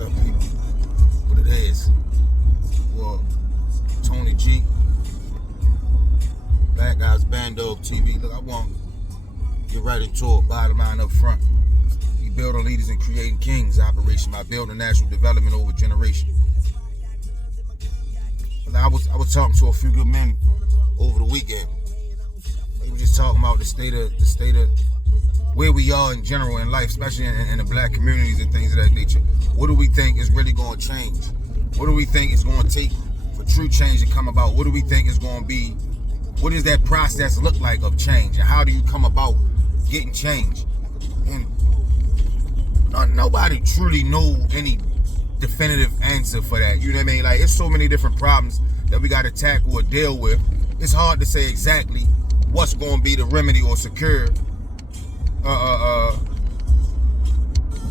up, people? What it is? Well, Tony G, Black Guys Bando TV. Look, I want to get right into it. Bottom line up front. We building leaders and creating kings operation by building national development over generation. I was talking to a few good men over the weekend. They were just talking about the state of where we are in general in life, especially in the black communities and things of that nature. What do we think is really going to change? What do we think is going to take for true change to come about? What do we think is going to be? What does that process look like of change? And how do you come about getting change? And nobody truly know any definitive answer for that. You know what I mean? Like, it's so many different problems that we got to tackle or deal with. It's hard to say exactly what's going to be the remedy or secure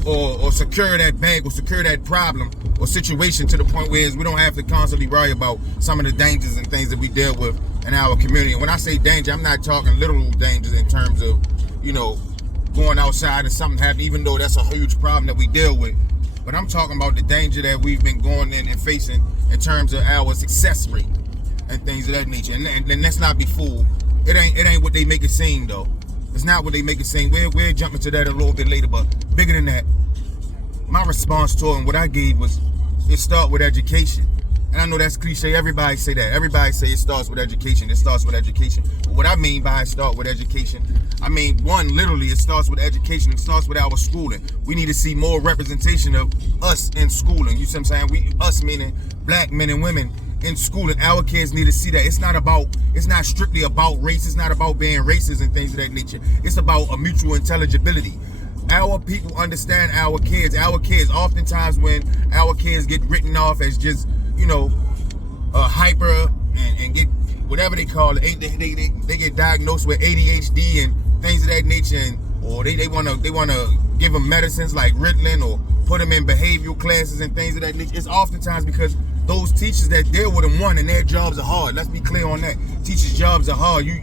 or secure that bag or secure that problem or situation to the point where we don't have to constantly worry about some of the dangers and things that we deal with in our community. And when I say danger, I'm not talking literal dangers in terms of, you know, going outside and something happening, even though that's a huge problem that we deal with. But I'm talking about the danger that we've been going in and facing in terms of our success rate and things of that nature. And let's not be fooled. It ain't what they make it seem, though. It's not what they make it seem. We're jumping to that a little bit later, but bigger than that, my response to it and what I gave was, it starts with education. And I know that's cliche. Everybody say that. Everybody say it starts with education. It starts with education. But what I mean by it start with education, I mean, one, literally, it starts with education. It starts with our schooling. We need to see more representation of us in schooling. You see what I'm saying? Us meaning black men and women in schooling. Our kids need to see that. It's not strictly about race. It's not about being racist and things of that nature. It's about a mutual intelligibility. Our people understand our kids. Our kids, oftentimes when our kids get written off as just, you know, hyper and get whatever they call it, they get diagnosed with ADHD and things of that nature, or they wanna give them medicines like Ritalin or put them in behavioral classes and things of that nature. It's oftentimes because those teachers that deal with them, and their jobs are hard. Let's be clear on that. Teachers' jobs are hard. You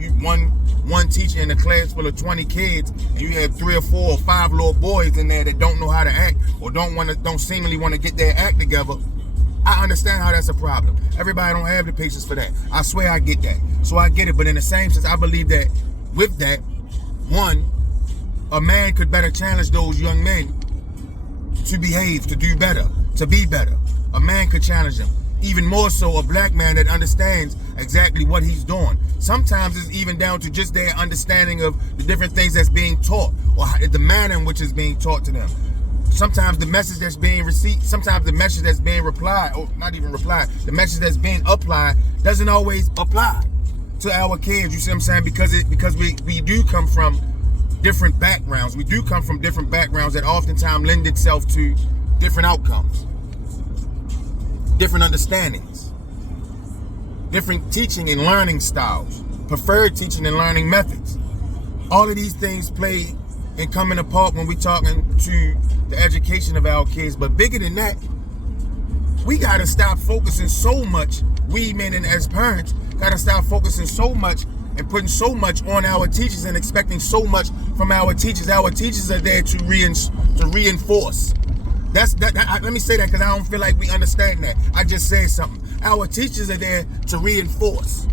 one teacher in a class full of 20 kids, and you have 3 or 4 or 5 little boys in there that don't know how to act or don't seemingly want to get their act together. I understand how that's a problem. Everybody don't have the patience for that. I swear I get that. So I get it. But in the same sense, I believe that with that, one, a man could better challenge those young men to behave, to do better, to be better. A man could challenge them. Even more so, a black man that understands exactly what he's doing. Sometimes it's even down to just their understanding of the different things that's being taught or the manner in which is being taught to them. Sometimes the message that's being received, sometimes the message that's being replied, or not even replied, the message that's being applied doesn't always apply to our kids. You see what I'm saying? Because we do come from different backgrounds. We do come from different backgrounds that oftentimes lend itself to different outcomes, different understandings, different teaching and learning styles, preferred teaching and learning methods. All of these things play and coming apart when we're talking to the education of our kids. But bigger than that, we gotta stop focusing so much, we men and as parents, gotta stop focusing so much and putting so much on our teachers and expecting so much from our teachers. Our teachers are there to reinforce. Let me say that because I don't feel like we understand that. I just said something. Our teachers are there to reinforce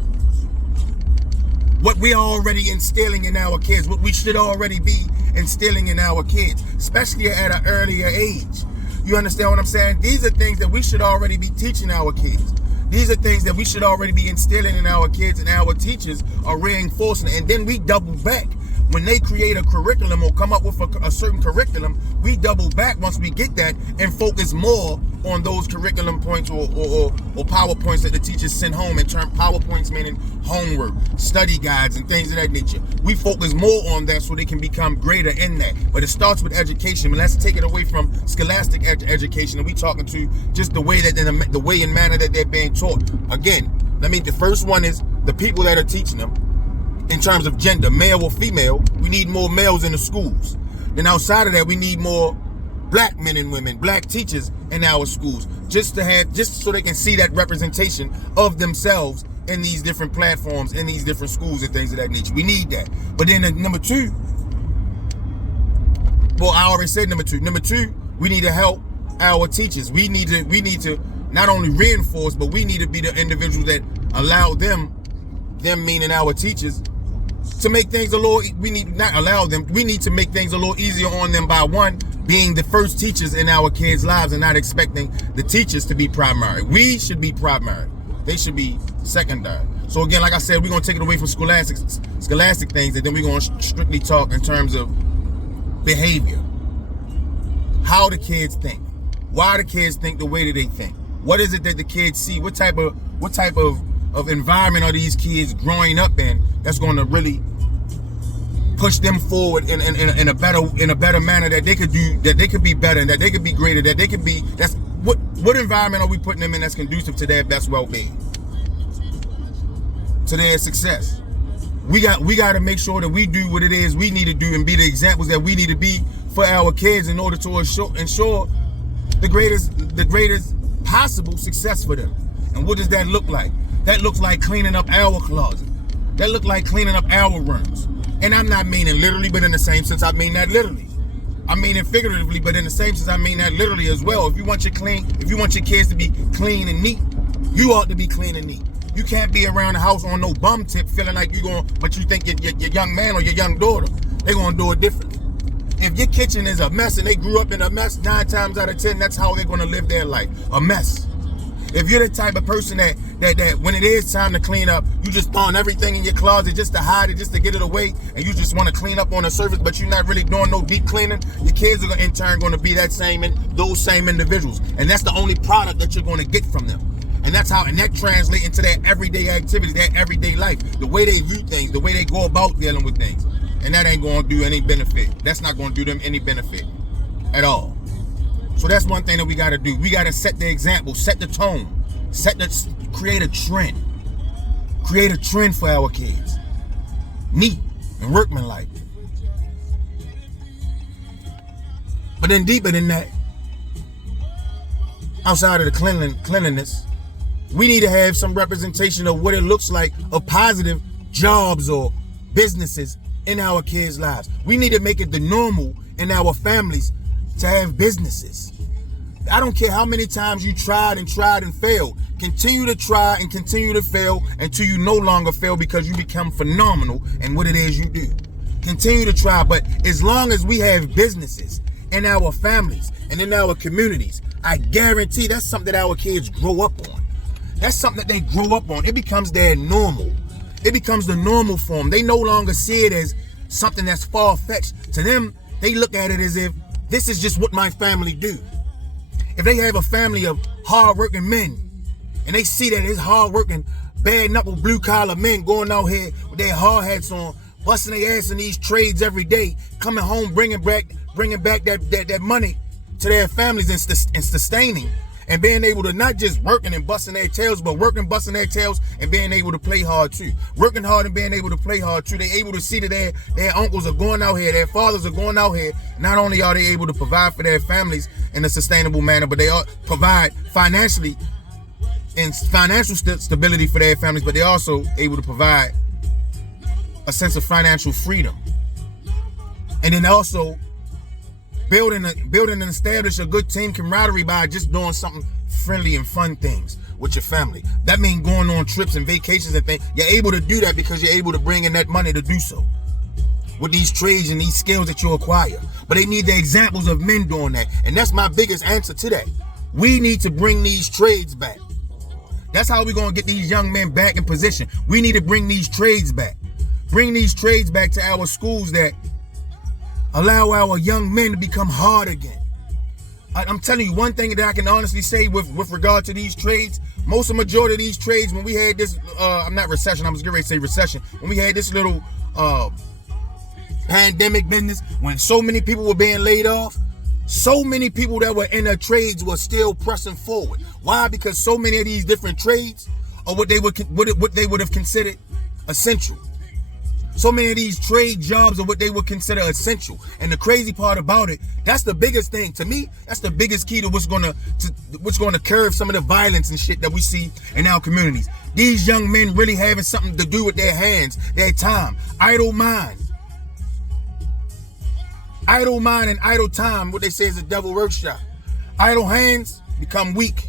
what we are already instilling in our kids, what we should already be instilling in our kids, especially at an earlier age. You understand what I'm saying? These are things that we should already be teaching our kids. These are things that we should already be instilling in our kids, and our teachers are reinforcing it. And then we double back. When they create a curriculum or come up with a certain curriculum, we double back once we get that and focus more on those curriculum points or PowerPoints that the teachers send home. In term, PowerPoints meaning homework, study guides, and things of that nature. We focus more on that so they can become greater in that. But it starts with education. But let's take it away from scholastic education, and we talking to just the way that the way and manner that they're being taught. Again, the first one is the people that are teaching them. In terms of gender, male or female, we need more males in the schools. Then outside of that, we need more black men and women, black teachers in our schools, just so they can see that representation of themselves in these different platforms, in these different schools and things of that nature. We need that. But then number 2, well, I already said number two. Number 2, we need to help our teachers. We need to not only reinforce, but we need to be the individuals that allow them meaning our teachers, to make things a little, we need to make things a little easier on them by one, being the first teachers in our kids' lives and not expecting the teachers to be primary. We should be primary. They should be secondary. So again, like I said, we're going to take it away from scholastic things, and then we're going to strictly talk in terms of behavior. How the kids think. Why the kids think the way that they think. What is it that the kids see? What type of environment are these kids growing up in that's going to really push them forward in a better manner, that they could do, that they could be better, and that they could be greater, that they could be, that's what environment are we putting them in that's conducive to their best well-being, to their success? We got to make sure that we do what it is we need to do and be the examples that we need to be for our kids in order to ensure the greatest possible success for them. And what does that look like? That looks like cleaning up our closet. That looks like cleaning up our rooms. And I'm not meaning literally, but in the same sense I mean that literally. I mean it figuratively, but in the same sense I mean that literally as well. If you want your kids to be clean and neat, you ought to be clean and neat. You can't be around the house on no bum tip feeling like but you think your young man or your young daughter, they're going to do it differently. If your kitchen is a mess and they grew up in a mess, 9 times out of 10, that's how they're going to live their life, a mess. If you're the type of person that when it is time to clean up, you just throwing everything in your closet just to hide it, just to get it away, and you just want to clean up on the surface, but you're not really doing no deep cleaning, your kids are in turn going to be those same individuals. And that's the only product that you're going to get from them. And that translates into their everyday activities, their everyday life, the way they view things, the way they go about dealing with things. And that ain't going to do any benefit. That's not going to do them any benefit at all. So that's one thing that we got to do. We got to set the example, set the tone, create a trend. Create a trend for our kids. Neat and workmanlike. But then deeper than that, outside of the cleanliness, we need to have some representation of what it looks like of positive jobs or businesses in our kids' lives. We need to make it the normal in our families to have businesses. I don't care how many times you tried and failed. Continue to try and continue to fail until you no longer fail, because you become phenomenal in what it is you do. Continue to try, but as long as we have businesses in our families and in our communities, I guarantee that's something that our kids grow up on. That's something that they grow up on. It becomes their normal. It becomes the normal form. They no longer see it as something that's far-fetched. To them, they look at it as if this is just what my family do. If they have a family of hard-working men, and they see that it's hard-working, bad-knuckle, blue-collar men going out here with their hard hats on, busting their ass in these trades every day, coming home, bringing back that money to their families and sustaining, and being able to not just working and busting their tails, but working, busting their tails, and being able to play hard too. Working hard and being able to play hard too. They're able to see that their uncles are going out here, their fathers are going out here. Not only are they able to provide for their families in a sustainable manner, but they provide financially and financial stability for their families, but they're also able to provide a sense of financial freedom. And then also building and establish a good team camaraderie by just doing something friendly and fun things with your family. That means going on trips and vacations and things. You're able to do that because you're able to bring in that money to do so with these trades and these skills that you acquire. But they need the examples of men doing that. And that's my biggest answer to that. We need to bring these trades back. That's how we're going to get these young men back in position. We need to bring these trades back. Bring these trades back to our schools that allow our young men to become hard again. I'm telling you, one thing that I can honestly say with regard to these trades, majority of these trades, when we had this, I'm not recession, I was getting ready to say recession, when we had this little pandemic business, when so many people were being laid off, so many people that were in the trades were still pressing forward. Why? Because so many of these different trades are what they would have considered essential. So many of these trade jobs are what they would consider essential. And the crazy part about it, that's the biggest thing. To me, that's the biggest key to what's gonna curb some of the violence and shit that we see in our communities. These young men really having something to do with their hands, their time. Idle mind. Idle mind and idle time, what they say is a devil workshop. Idle hands become weak.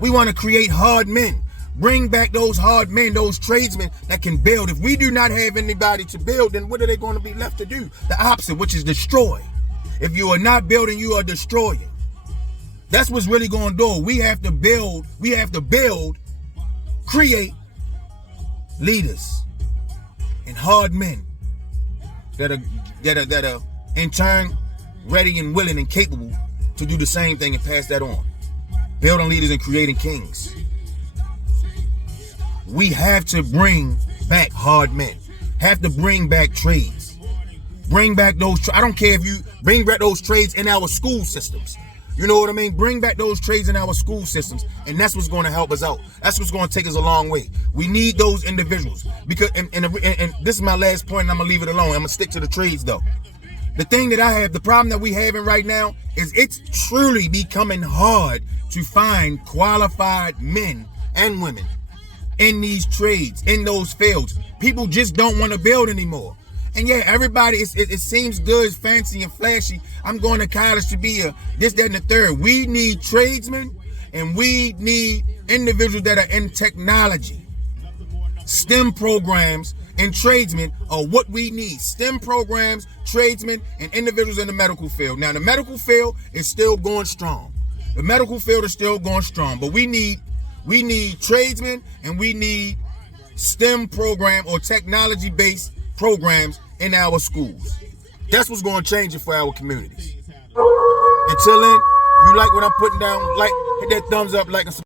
We want to create hard men. Bring back those hard men, those tradesmen that can build. If we do not have anybody to build, then what are they going to be left to do? The opposite, which is destroy. If you are not building, you are destroying. That's what's really going to do. We have to build. We have to build, create leaders and hard men that are in turn ready and willing and capable to do the same thing and pass that on. Building leaders and creating kings. We have to bring back hard men. Have to bring back trades. Bring back those. I don't care if you bring back those trades in our school systems. You know what I mean? Bring back those trades in our school systems, and that's what's going to help us out. That's what's going to take us a long way. We need those individuals because, and this is my last point, and I'm gonna leave it alone. I'm gonna stick to the trades though. The thing that I have, the problem that we having right now is it's truly becoming hard to find qualified men and women in these trades, in those fields. People just don't want to build anymore. And yeah, everybody, it seems good, fancy, and flashy. I'm going to college to be a this, that, and the third. We need tradesmen, and we need individuals that are in technology. STEM programs and tradesmen are what we need. STEM programs, tradesmen, and individuals in the medical field. Now, the medical field is still going strong. The medical field is still going strong, but we need tradesmen, and we need STEM program or technology-based programs in our schools. That's what's going to change it for our communities. Until then, if you like what I'm putting down, hit that thumbs up, like, and subscribe.